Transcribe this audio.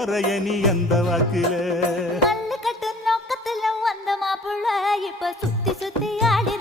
போறைய நீ அந்த வாக்குல கல்லு கட்டு நோக்கத்துல வந்த மாப்பிள்ள இப்ப சுத்தி சுத்தி ஆடி